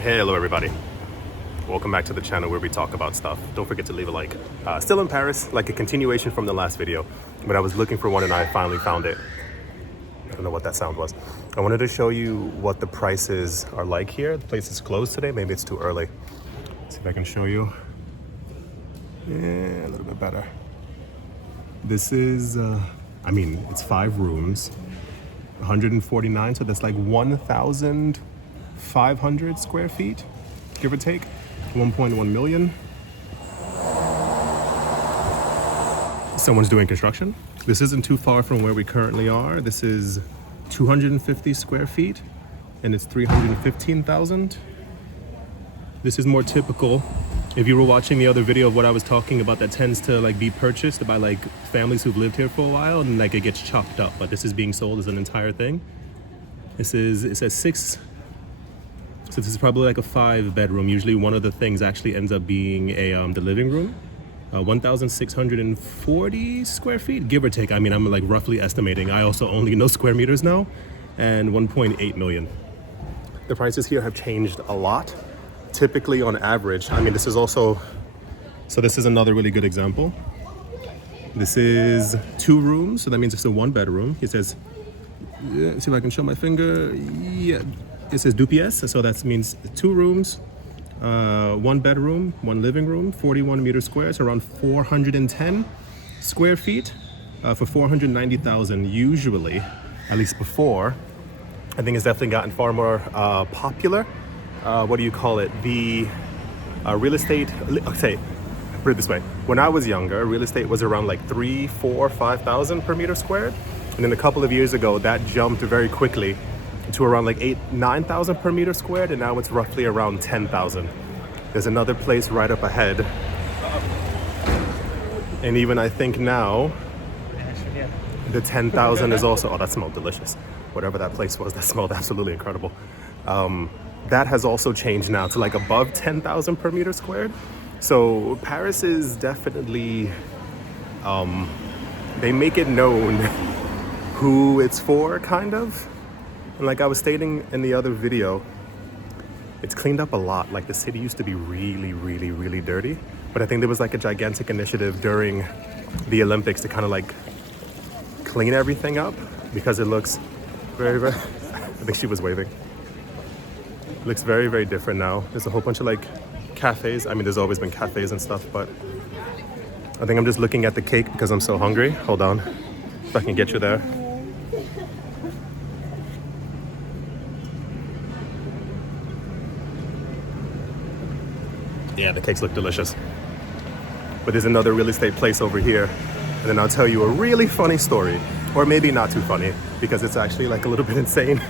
Hey, hello everybody. Welcome back to the channel where we talk about stuff. Don't forget to leave a like. Still in Paris, like a continuation from the last video, but I was looking for one and I finally found it. I don't know what that sound was. I wanted to show you what the prices are like here. The place is closed today. Maybe it's too early. Let's see if I can show you. Yeah, a little bit better. This is, it's 5 rooms, 149, so that's like 1,500 square feet, give or take, 1.1 million. Someone's doing construction. This isn't too far from where we currently are. This is 250 square feet and it's 315,000. This is more typical. If you were watching the other video of what I was talking about, that tends to like be purchased by like families who've lived here for a while and like it gets chopped up, but this is being sold as an entire thing. It says 6, so this is probably like a 5-bedroom. Usually one of the things actually ends up being the living room. 1,640 square feet, give or take. I'm like roughly estimating. I also only know square meters now, and 1.8 million. The prices here have changed a lot. Typically on average, this is also, so this is another really good example. This is 2 rooms, so that means it's a 1-bedroom. It says, see if I can show my finger. Yeah, it says 2 pièces, so that means 2 rooms, 1 bedroom, 1 living room, 41 meters square, so around 410 square feet for 490,000 usually, at least before. I think it's definitely gotten far more popular. What do you call it? The real estate, okay, put it this way. When I was younger, real estate was around like 3, 4, 5,000 per meter squared. And then a couple of years ago, that jumped very quickly to around like 8, 9,000 per meter squared. And now it's roughly around 10,000. There's another place right up ahead. And even I think now, the 10,000 is also, oh, that smelled delicious. Whatever that place was, that smelled absolutely incredible. That has also changed now to like above 10,000 per meter squared. So Paris is definitely, they make it known who it's for, kind of. And like I was stating in the other video, it's cleaned up a lot. Like the city used to be really, really, really dirty. But I think there was like a gigantic initiative during the Olympics to kind of like clean everything up because it looks very, very, I think she was waving. It looks very, very different now. There's a whole bunch of like cafes. There's always been cafes and stuff, but I think I'm just looking at the cake because I'm so hungry. Hold on, if I can get you there. Yeah, the cakes look delicious. But there's another real estate place over here. And then I'll tell you a really funny story, or maybe not too funny because it's actually like a little bit insane.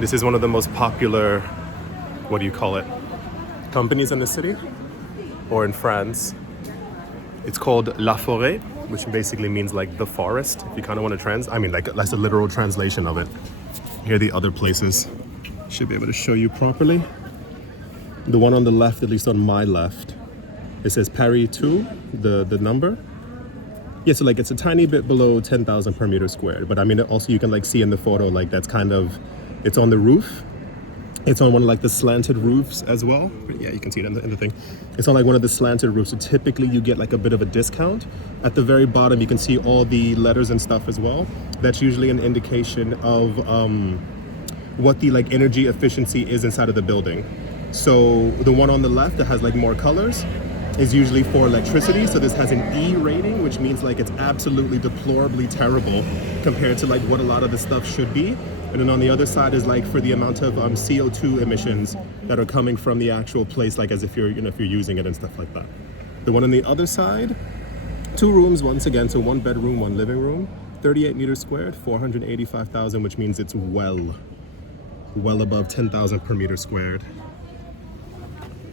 This is one of the most popular, what do you call it, companies in the city or in France. It's called La Forêt, which basically means like the forest. If you kind of want to like that's a literal translation of it. Here are the other places. Should be able to show you properly. The one on the left, at least on my left, it says Paris 2, the number. Yeah, so like it's a tiny bit below 10,000 per meter squared. But also you can like see in the photo, like that's kind of, it's on the roof. It's on one of like the slanted roofs as well. Yeah, you can see it in the thing. It's on like one of the slanted roofs. So typically you get like a bit of a discount. At the very bottom, you can see all the letters and stuff as well. That's usually an indication of what the like energy efficiency is inside of the building. So the one on the left that has like more colors is usually for electricity. So this has an E rating, which means like it's absolutely deplorably terrible compared to like what a lot of the stuff should be. And then on the other side is like for the amount of CO2 emissions that are coming from the actual place, like as if you're, if you're using it and stuff like that. The one on the other side, 2 rooms, once again, so 1 bedroom, 1 living room, 38 meters squared, 485,000, which means it's well above 10,000 per meter squared.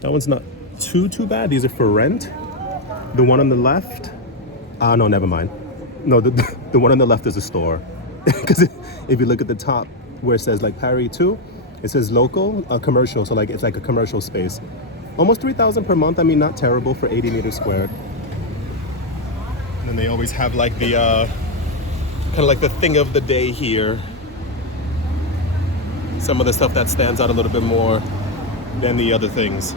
That one's not too bad. These are for rent. The one on the left, no, never mind. No, the one on the left is a store. Because if you look at the top where it says like Paris 2, it says local, commercial. So like it's like a commercial space. Almost 3,000 per month. Not terrible for 80 meters squared. And then they always have like the kind of like the thing of the day here. some of the stuff that stands out a little bit more than the other things.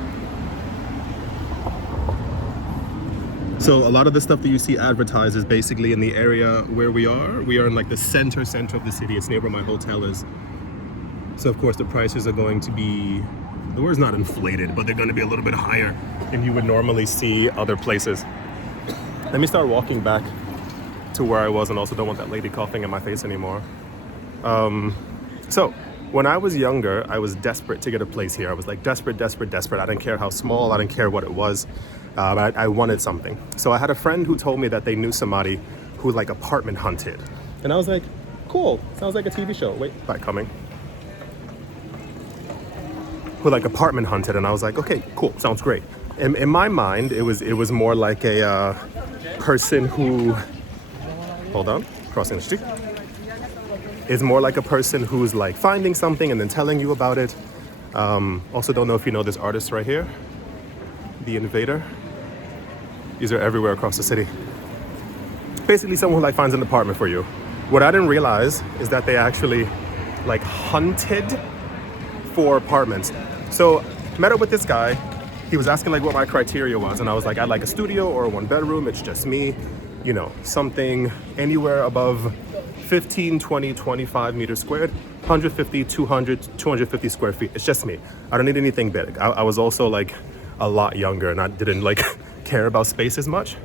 So a lot of the stuff that you see advertised is basically in the area where we are. We are in like the center of the city. It's near where my hotel is. So of course the prices are going to be, the word's not inflated, but they're going to be a little bit higher than you would normally see other places. Let me start walking back to where I was, and also don't want that lady coughing in my face anymore. So when I was younger, I was desperate to get a place here. I was like desperate. I didn't care how small, I didn't care what it was. I wanted something. So I had a friend who told me that they knew somebody who like apartment hunted. And I was like, cool, sounds like a TV show. Wait, back coming. Who like apartment hunted, and I was like, okay, cool, sounds great. In my mind, it was more like a person who, hold on, crossing the street. It's more like a person who's like finding something and then telling you about it. Also don't know if you know this artist right here, The Invader. These are everywhere across the city. Basically someone who like finds an apartment for you. What I didn't realize is that they actually like hunted for apartments. So met up with this guy. He was asking like what my criteria was, and I was like, I'd like a studio or a 1-bedroom. It's just me, you know, something anywhere above 15, 20, 25 meters squared, 150, 200, 250 square feet. It's just me. I don't need anything big. I was also like a lot younger, and I didn't like care about space as much.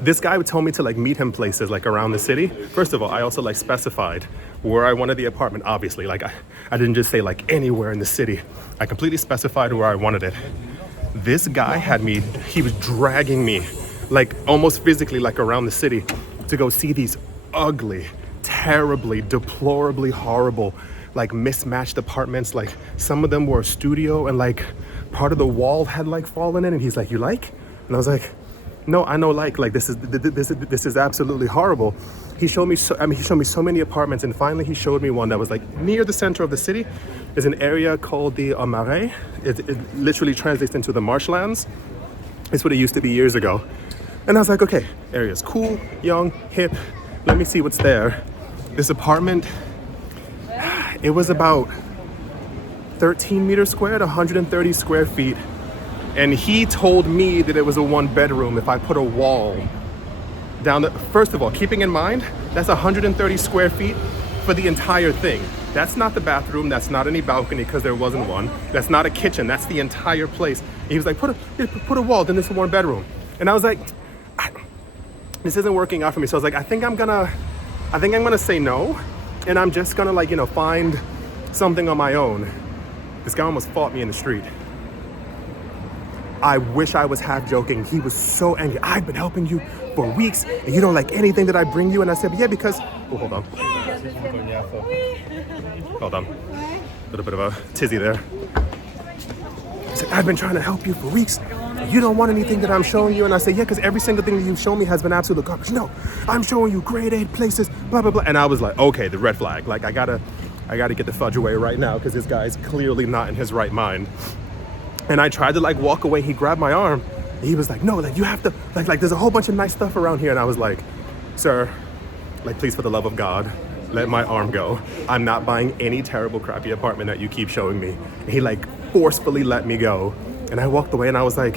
This guy told me to like meet him places like around the city. First of all, I also like specified where I wanted the apartment. Obviously, like I didn't just say like anywhere in the city. I completely specified where I wanted it. This guy had me, he was dragging me like almost physically like around the city to go see these ugly, terribly, deplorably horrible, like mismatched apartments. Like some of them were a studio, and like part of the wall had like fallen in, and he's like, you like? And I was like, no, I know, like this is absolutely horrible. He showed me so many apartments, and finally he showed me one that was like near the center of the city. There's an area called the Marais. It literally translates into the marshlands. It's what it used to be years ago. And I was like, okay, area's cool, young, hip. Let me see what's there. This apartment, it was about 13 meters squared, 130 square feet. And he told me that it was a 1-bedroom if I put a wall down the, first of all, keeping in mind, that's 130 square feet for the entire thing. That's not the bathroom, that's not any balcony because there wasn't one. That's not a kitchen, that's the entire place. And he was like, put a wall, then it's a 1-bedroom. And I was like, this isn't working out for me. So I was like, I think I'm gonna say no, and I'm just gonna like, you know, find something on my own. This guy almost fought me in the street. I wish I was half joking. He was so angry. I've been helping you for weeks and you don't like anything that I bring you. And I said, yeah, because, oh, hold on. Hold on. A little bit of a tizzy there. He said, I've been trying to help you for weeks. You don't want anything that I'm showing you. And I said, yeah, because every single thing that you've shown me has been absolute garbage. No, I'm showing you grade A places, blah, blah, blah. And I was like, okay, the red flag. Like, I gotta get the fudge away right now because this guy's clearly not in his right mind. And I tried to like walk away. He grabbed my arm. And he was like, no, like you have to, like there's a whole bunch of nice stuff around here. And I was like, sir, like please, for the love of God, let my arm go. I'm not buying any terrible, crappy apartment that you keep showing me. And he like forcefully let me go. And I walked away and I was like,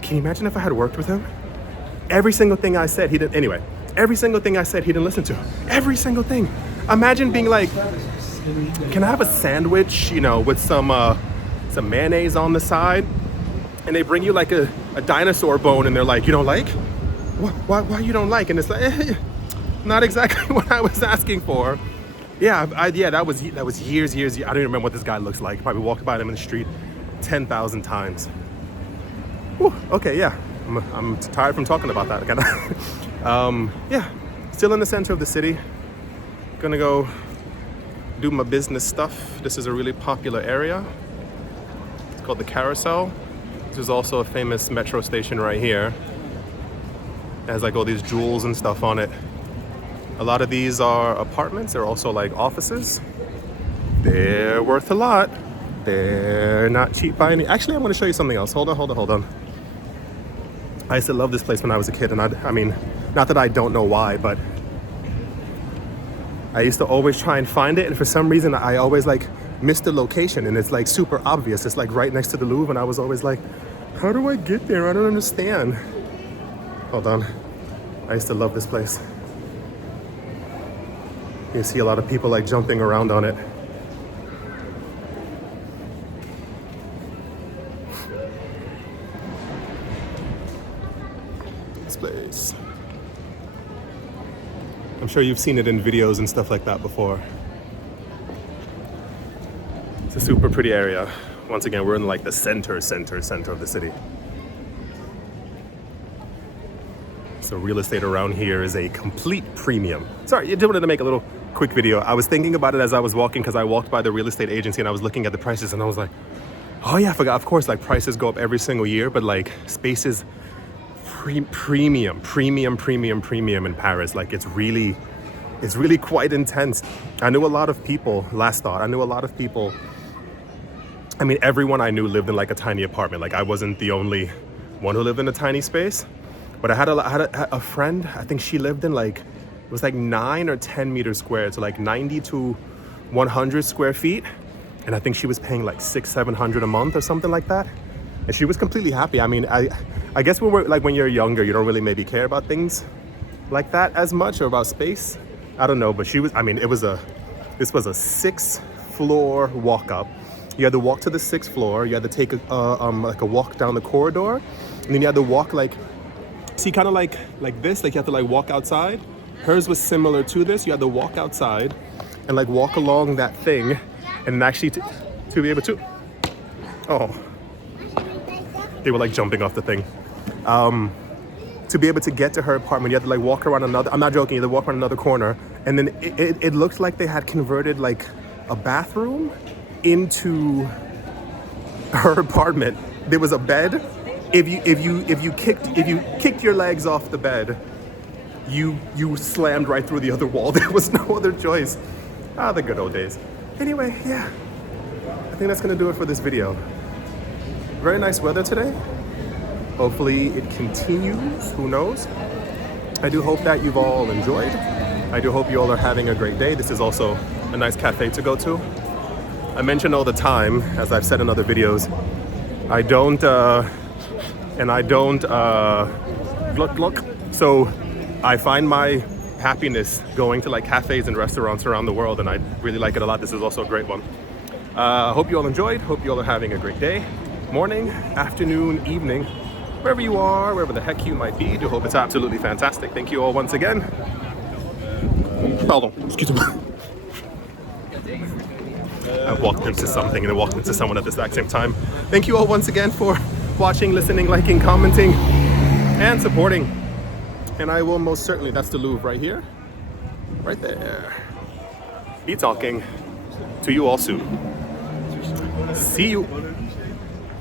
can you imagine if I had worked with him? Every single thing I said, he didn't, anyway, every single thing I said, he didn't listen to. Every single thing. Imagine being like, can I have a sandwich, you know, with some mayonnaise on the side, and they bring you like a dinosaur bone, and they're like, you don't like? Why you don't like? And it's like, not exactly what I was asking for. Yeah, that was years. I don't even remember what this guy looks like. Probably walked by him in the street 10,000 times. Whew, okay, yeah, I'm tired from talking about that again. Yeah, still in the center of the city. Gonna go do my business stuff. This is a really popular area. Called the Carousel. There's also a famous metro station right here. It has like all these jewels and stuff on it. A lot of these are apartments. They're also like offices. They're worth a lot. They're not cheap by any. Actually, I'm going to show you something else. Hold on. I used to love this place when I was a kid, and I mean, not that I don't know why, but I used to always try and find it, and for some reason I always like missed the location, and it's like super obvious. It's like right next to the Louvre, and I was always like, how do I get there? I don't understand. Hold on. I used to love this place. You see a lot of people like jumping around on it. This place. I'm sure you've seen it in videos and stuff like that before. It's a super pretty area. Once again, we're in like the center of the city. So real estate around here is a complete premium. Sorry, I just wanted to make a little quick video. I was thinking about it as I was walking, because I walked by the real estate agency and I was looking at the prices, and I was like, oh yeah, I forgot. Of course, like prices go up every single year, but like spaces premium in Paris. Like it's really quite intense. I knew a lot of people, I mean, everyone I knew lived in like a tiny apartment. Like I wasn't the only one who lived in a tiny space, but I had a friend, I think she lived in like, it was like 9 or 10 meters squared, so like 90 to 100 square feet. And I think she was paying like $600-700 a month or something like that. And she was completely happy. I mean, I guess when you're younger, you don't really maybe care about things like that as much, or about space. I don't know, but she was, I mean, this was a 6th floor walk up. You had to walk to the 6th floor. You had to take like a walk down the corridor, and then you had to walk like, see, kind of like this, like you have to like walk outside. Hers was similar to this. You had to walk outside and like walk along that thing, and actually to be able to, oh, they were like jumping off the thing. To be able to get to her apartment, you had to like walk around another, I'm not joking, you had to walk around another corner, and then it looked like they had converted like a bathroom into her apartment. There was a bed. If you kicked your legs off the bed, you slammed right through the other wall. There was no other choice. Ah, the good old days. Anyway, yeah, I think that's gonna do it for this video. Very nice weather today. Hopefully it continues, who knows? I do hope that you've all enjoyed. I do hope you all are having a great day. This is also a nice cafe to go to. I mention all the time, as I've said in other videos, I don't look. So I find my happiness going to like cafes and restaurants around the world, and I really like it a lot. This is also a great one. Hope you all enjoyed. Hope you all are having a great day, morning, afternoon, evening, wherever you are, wherever the heck you might be. Do hope it's absolutely fantastic. Thank you all once again. Pardon, excuse me. I walked into something and I walked into someone at the exact same time. Thank you all once again for watching, listening, liking, commenting, and supporting. And I will most certainly, that's the Louvre right here, right there, be talking to you all soon. See you.